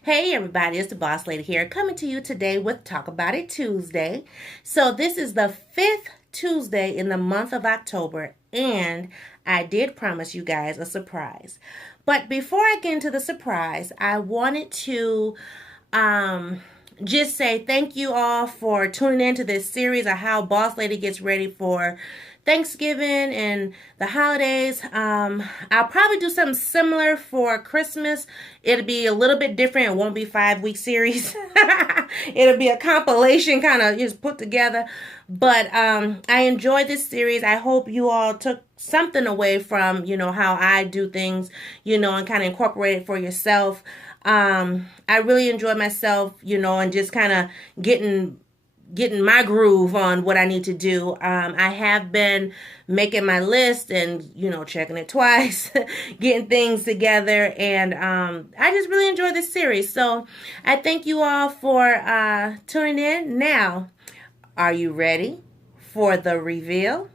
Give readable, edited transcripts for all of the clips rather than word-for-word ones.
Hey everybody, it's the Boss Lady here, coming to you today with Talk About It Tuesday. So this is the fifth Tuesday in the month of October, and I did promise you guys a surprise. But before I get into the surprise, I wanted to just say thank you all for tuning into this series of how Boss Lady gets ready for Thanksgiving and the holidays. I'll probably do something similar for Christmas. It'll be a little bit different. It won't be 5-week series. It'll be a compilation kind of just put together. But I enjoyed this series. I hope you all took something away from, how I do things, and kind of incorporate it for yourself. I really enjoyed myself, and just kind of getting my groove on what I need to do. I have been making my list and, checking it twice, getting things together. And I just really enjoyed this series. So I thank you all for tuning in. Now, are you ready for the reveal?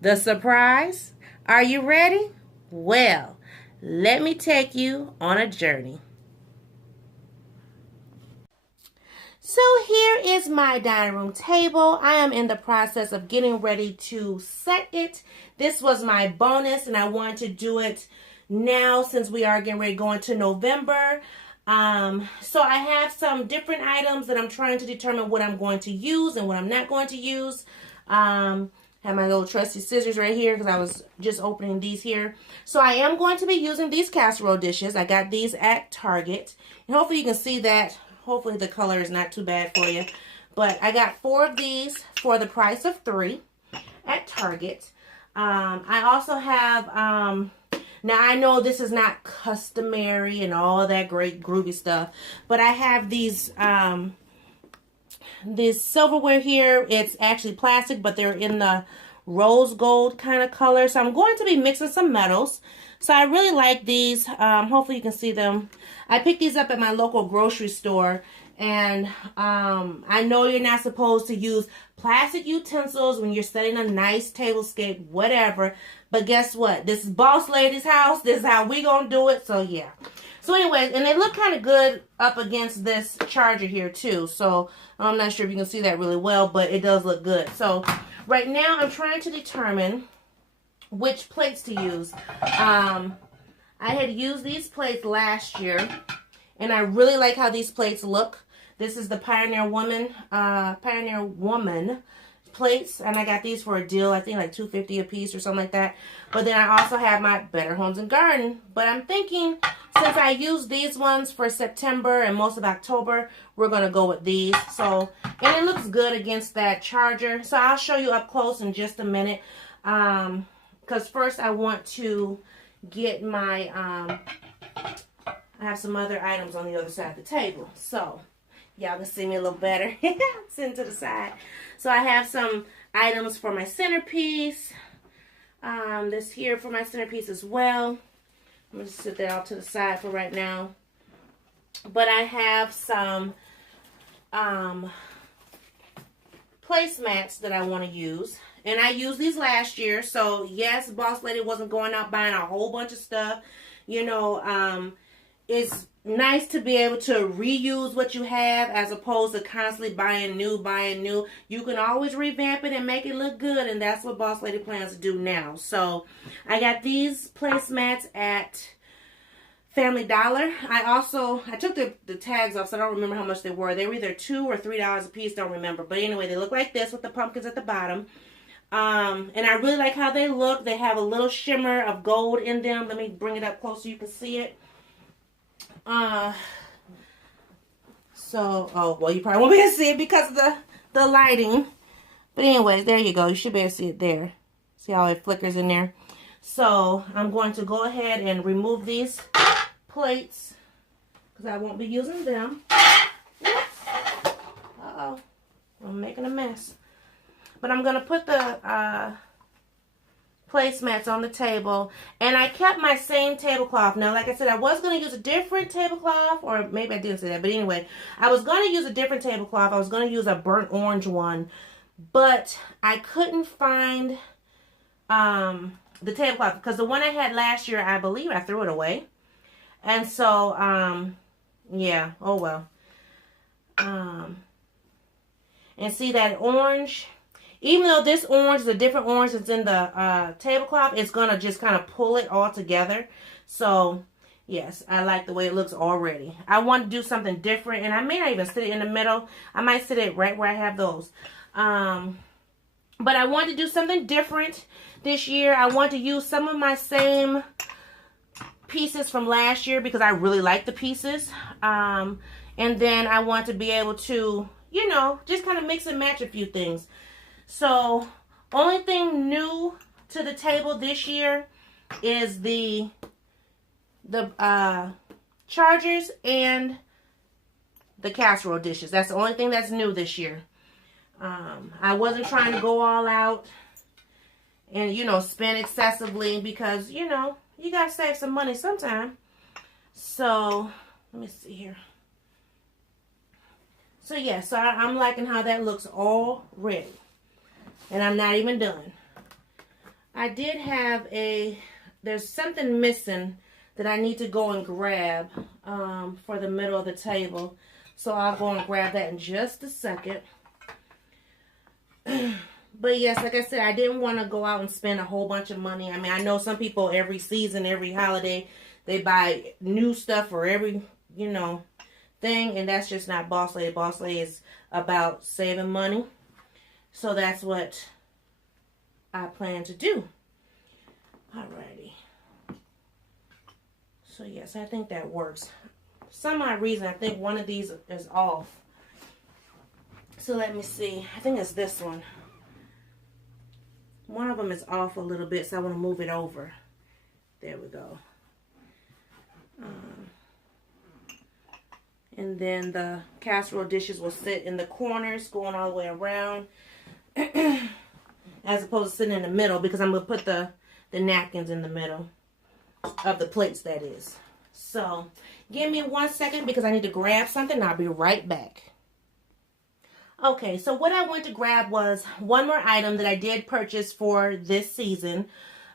The surprise? Are you ready? Well, let me take you on a journey. So here is my dining room table. I am in the process of getting ready to set it. This was my bonus, and I wanted to do it now since we are getting ready to go into November. So I have some different items that I'm trying to determine what I'm going to use and what I'm not going to use. Have my little trusty scissors right here because I was just opening these here. So I am going to be using these casserole dishes. I got these at Target, and hopefully you can see that. Hopefully the color is not too bad for you. But I got 4 of these for the price of 3 at Target. I also have, now I know this is not customary and all that great groovy stuff, but I have these, this silverware here. It's actually plastic, but they're in the rose gold kind of color. So I'm going to be mixing some metals. So I really like these. Hopefully you can see them. I picked these up at my local grocery store. And I know you're not supposed to use plastic utensils when you're setting a nice tablescape, whatever. But guess what? This is Boss Lady's house. This is how we gonna do it. So yeah. So anyways, and they look kind of good up against this charger here too. So I'm not sure if you can see that really well, but it does look good. So right now I'm trying to determine which plates to use. I had used these plates last year, and I really like how these plates look. This is the Pioneer Woman plates, and I got these for a deal. I think like $2.50 a piece or something like that. But then I also have my Better Homes and Garden. But I'm thinking, since I used these ones for September and most of October, we're gonna go with these. So, and it looks good against that charger. So I'll show you up close in just a minute. Because first I want to get my, I have some other items on the other side of the table. So, y'all can see me a little better. Sitting to the side. So I have some items for my centerpiece. This here for my centerpiece as well. I'm going to sit that off to the side for right now. But I have some placemats that I want to use. And I used these last year. So, yes, Boss Lady wasn't going out buying a whole bunch of stuff. It's nice to be able to reuse what you have as opposed to constantly buying new. You can always revamp it and make it look good. And that's what Boss Lady plans to do now. So, I got these placemats at Family Dollar. I took the tags off, so I don't remember how much they were. They were either $2 or $3 a piece, don't remember. But anyway, they look like this with the pumpkins at the bottom. And I really like how they look. They have a little shimmer of gold in them. Let me bring it up close so you can see it. Oh, well, you probably won't be able to see it because of the lighting. But anyways, there you go. You should be able to see it there. See how it flickers in there? So, I'm going to go ahead and remove these plates because I won't be using them. Uh-oh. I'm making a mess. But I'm going to put the placemats on the table. And I kept my same tablecloth. Now, like I said, I was going to use a different tablecloth. Or maybe I didn't say that. But anyway, I was going to use a different tablecloth. I was going to use a burnt orange one. But I couldn't find the tablecloth. Because the one I had last year, I believe I threw it away. And so Yeah, oh well. And see that orange? Even though this orange is a different orange that's in the tablecloth, it's going to just kind of pull it all together. So, yes, I like the way it looks already. I want to do something different, and I may not even sit it in the middle. I might sit it right where I have those. But I want to do something different this year. I want to use some of my same pieces from last year because I really like the pieces. And then I want to be able to, you know, just kind of mix and match a few things. So, only thing new to the table this year is the chargers and the casserole dishes. That's the only thing that's new this year. I wasn't trying to go all out and, you know, spend excessively because, you know, you got to save some money sometime. So, let me see here. So, yeah, so I'm liking how that looks already. And I'm not even done. I did have there's something missing that I need to go and grab for the middle of the table. So I'll go and grab that in just a second. But yes, like I said, I didn't want to go out and spend a whole bunch of money. I mean, I know some people every season, every holiday, they buy new stuff for every, you know, thing. And that's just not Boss Lady. Boss Lady is about saving money. So that's what I plan to do. Alrighty. So yes, I think that works. For some odd reason, I think one of these is off. So let me see. I think it's this one. One of them is off a little bit, so I want to move it over. There we go. And then the casserole dishes will sit in the corners, going all the way around. As opposed to sitting in the middle, because I'm going to put the napkins in the middle of the plates, that is. So, give me 1 second because I need to grab something. I'll be right back. Okay, so what I went to grab was one more item that I did purchase for this season,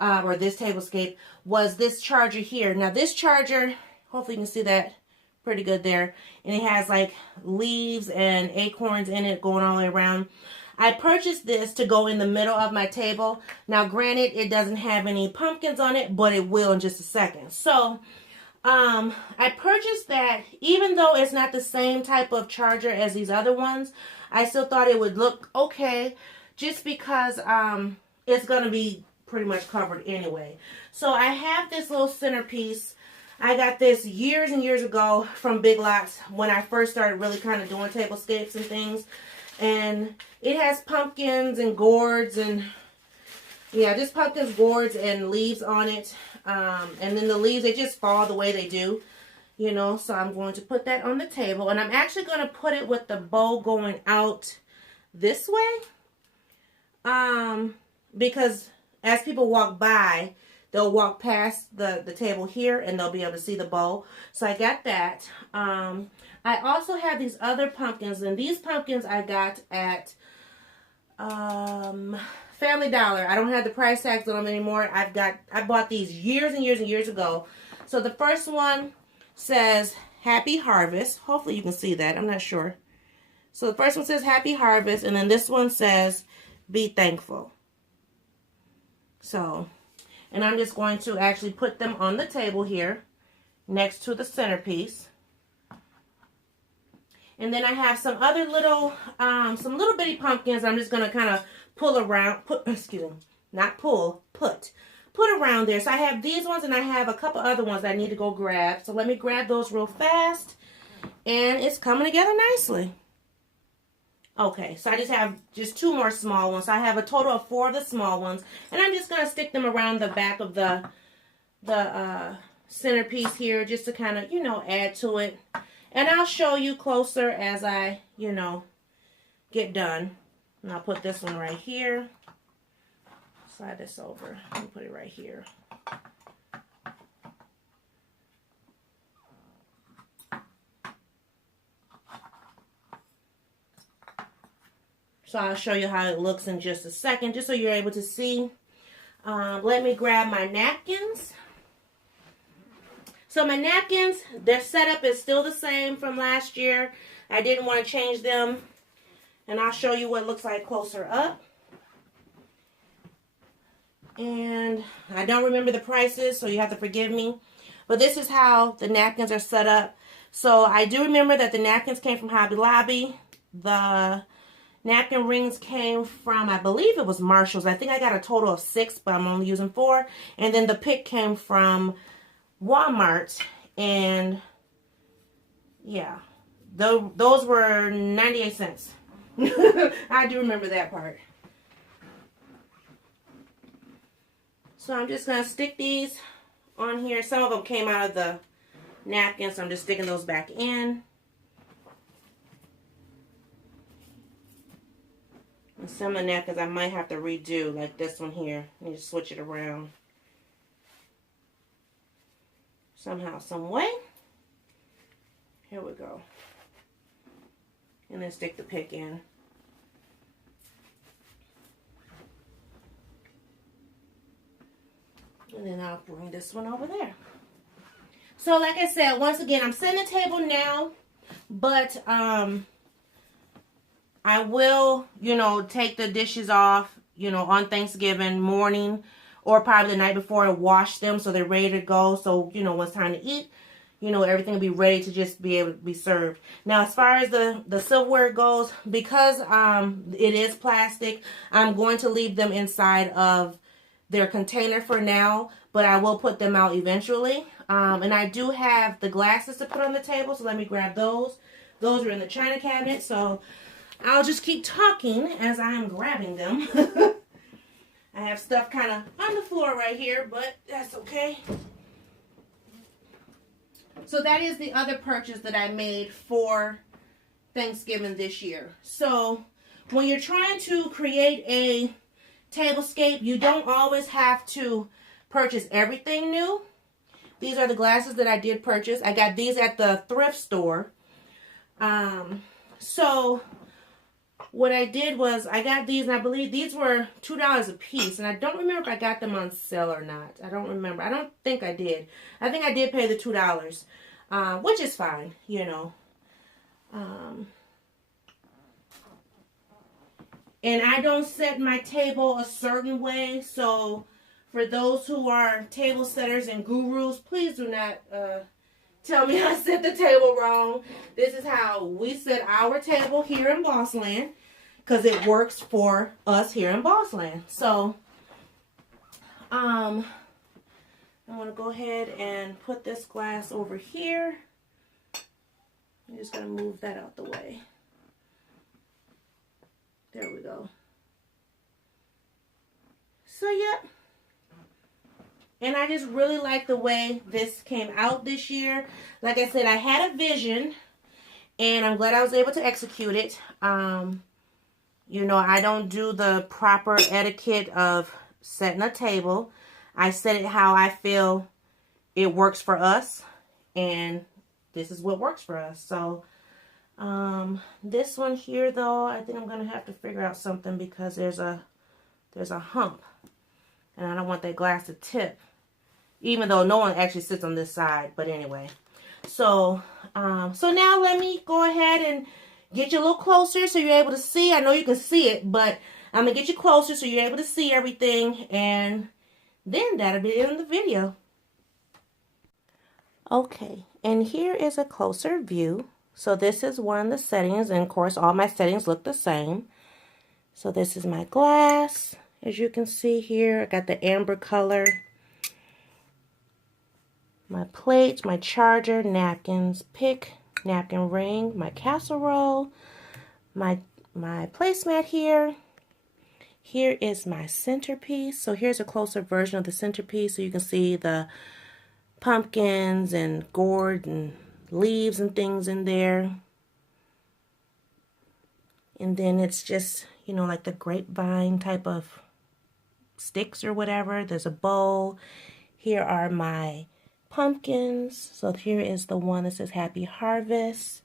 or this tablescape, was this charger here. Now, this charger, hopefully you can see that pretty good there, and it has like leaves and acorns in it going all the way around. I purchased this to go in the middle of my table. Now, granted, it doesn't have any pumpkins on it, but it will in just a second. So, I purchased that, even though it's not the same type of charger as these other ones, I still thought it would look okay, just because, it's going to be pretty much covered anyway. So, I have this little centerpiece. I got this years and years ago from Big Lots when I first started really kind of doing tablescapes and things. And it has pumpkins and gourds and, yeah, just pumpkins, gourds, and leaves on it. And then the leaves, they just fall the way they do, you know. So I'm going to put that on the table. And I'm actually going to put it with the bowl going out this way. Because as people walk by, they'll walk past the table here and they'll be able to see the bowl. So I got that. I also have these other pumpkins, and these pumpkins I got at Family Dollar. I don't have the price tags on them anymore. I bought these years and years and years ago. So the first one says Happy Harvest. Hopefully you can see that. I'm not sure. So the first one says Happy Harvest, and then this one says Be Thankful. So, and I'm just going to actually put them on the table here next to the centerpiece. And then I have some other little, some little bitty pumpkins. I'm just going to kind of pull around, put around there. So I have these ones, and I have a couple other ones I need to go grab. So let me grab those real fast. And it's coming together nicely. Okay, so I just have two more small ones. So I have a total of 4 of the small ones. And I'm just going to stick them around the back of the centerpiece here just to kind of, you know, add to it. And I'll show you closer as I, you know, get done. And I'll put this one right here. Slide this over and put it right here. So I'll show you how it looks in just a second, just so you're able to see. Let me grab my napkins. So my napkins, their setup is still the same from last year. I didn't want to change them. And I'll show you what it looks like closer up. And I don't remember the prices, so you have to forgive me. But this is how the napkins are set up. So I do remember that the napkins came from Hobby Lobby. The napkin rings came from, I believe it was Marshall's. I think I got a total of 6, but I'm only using 4. And then the pick came from Wal-Mart. And yeah, those were 98 cents. I do remember that part. So I'm just going to stick these on here. Some of them came out of the napkins, so I'm just sticking those back in. And some of the napkins I might have to redo, like this one here. I need to switch it around somehow, some way. Here we go. And then stick the pick in. And then I'll bring this one over there. So like I said, once again, I'm setting the table now, but I will, take the dishes off, on Thanksgiving morning or probably the night before to wash them so they're ready to go. So, when it's time to eat, everything will be ready to just be able to be served. Now, as far as the silverware goes, because it is plastic, I'm going to leave them inside of their container for now, but I will put them out eventually. And I do have the glasses to put on the table, so let me grab those. Those are in the china cabinet, so I'll just keep talking as I'm grabbing them. I have stuff kind of on the floor right here, but that's okay. So that is the other purchase that I made for Thanksgiving this year. So when you're trying to create a tablescape, you don't always have to purchase everything new. These are the glasses that I did purchase. I got these at the thrift store. So what I did was I got these, and I believe these were $2 a piece. And I don't remember if I got them on sale or not. I don't remember. I don't think I did. I think I did pay the $2, which is fine, And I don't set my table a certain way. So for those who are table setters and gurus, please do not tell me I set the table wrong. This is how we set our table here in Bossland, because it works for us here in Bossland. So I'm going to go ahead and put this glass over here. I'm just going to move that out the way. There we go. So, yep. And I just really like the way this came out this year. Like I said, I had a vision, and I'm glad I was able to execute it. I don't do the proper etiquette of setting a table. I set it how I feel it works for us, and this is what works for us. So, this one here, though, I think I'm going to have to figure out something because there's a hump, and I don't want that glass to tip, even though no one actually sits on this side. But anyway, so now let me go ahead and get you a little closer so you're able to see. I know you can see it, but I'm going to get you closer so you're able to see everything, and then that'll be the end of the video. Okay, and here is a closer view. So this is one of the settings, and of course all my settings look the same. So this is my glass. As you can see here, I got the amber color. My plates, my charger, napkins, pick, napkin ring, my casserole, my placemat here. Here is my centerpiece. So here's a closer version of the centerpiece, so you can see the pumpkins and gourd and leaves and things in there. And then it's just, like the grapevine type of sticks or whatever. There's a bowl. Here are my pumpkins. So here is the one that says Happy Harvest.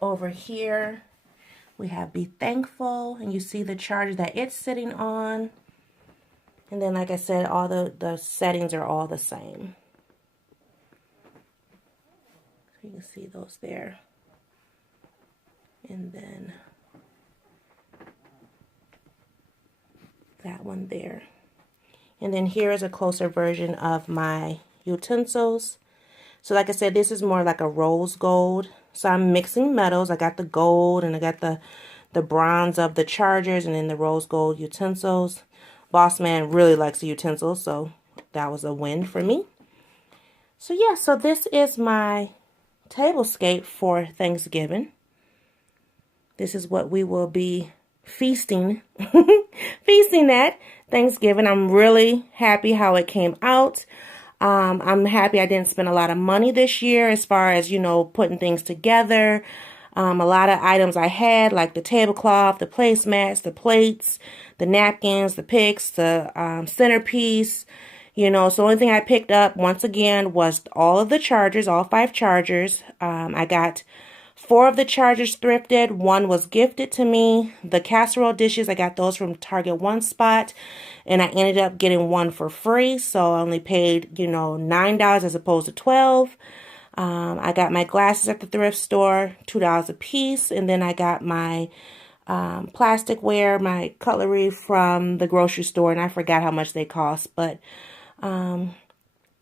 Over here we have Be Thankful, and you see the charger that it's sitting on. And then, like I said, all the settings are all the same. You can see those there. And then that one there. And then here is a closer version of my utensils. So like I said, this is more like a rose gold. So I'm mixing metals. I got the gold and I got the bronze of the chargers and then the rose gold utensils. Boss man really likes the utensils, so that was a win for me. So yeah, so this is my tablescape for Thanksgiving. This is what we will be feasting at Thanksgiving. I'm really happy how it came out. I'm happy I didn't spend a lot of money this year as far as, you know, putting things together. A lot of items I had, like the tablecloth, the placemats, the plates, the napkins, the picks, the centerpiece, you know. So the only thing I picked up, once again, was all of the chargers, all 5 chargers. I got 4 of the chargers thrifted. 1 was gifted to me. The casserole dishes, I got those from Target One Spot. And I ended up getting 1 for free. So I only paid, you know, $9 as opposed to $12. I got my glasses at the thrift store, $2 a piece. And then I got my plasticware, my cutlery from the grocery store. And I forgot how much they cost. But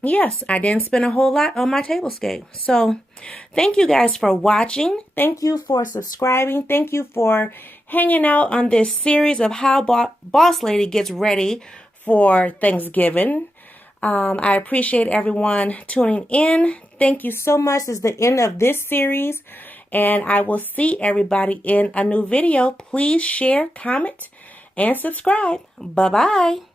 yes, I didn't spend a whole lot on my tablescape. So thank you guys for watching. Thank you for subscribing. Thank you for hanging out on this series of how Boss Lady gets ready for Thanksgiving. I appreciate everyone tuning in. Thank you so much. This is the end of this series, and I will see everybody in a new video. Please share, comment, and subscribe. Bye-bye.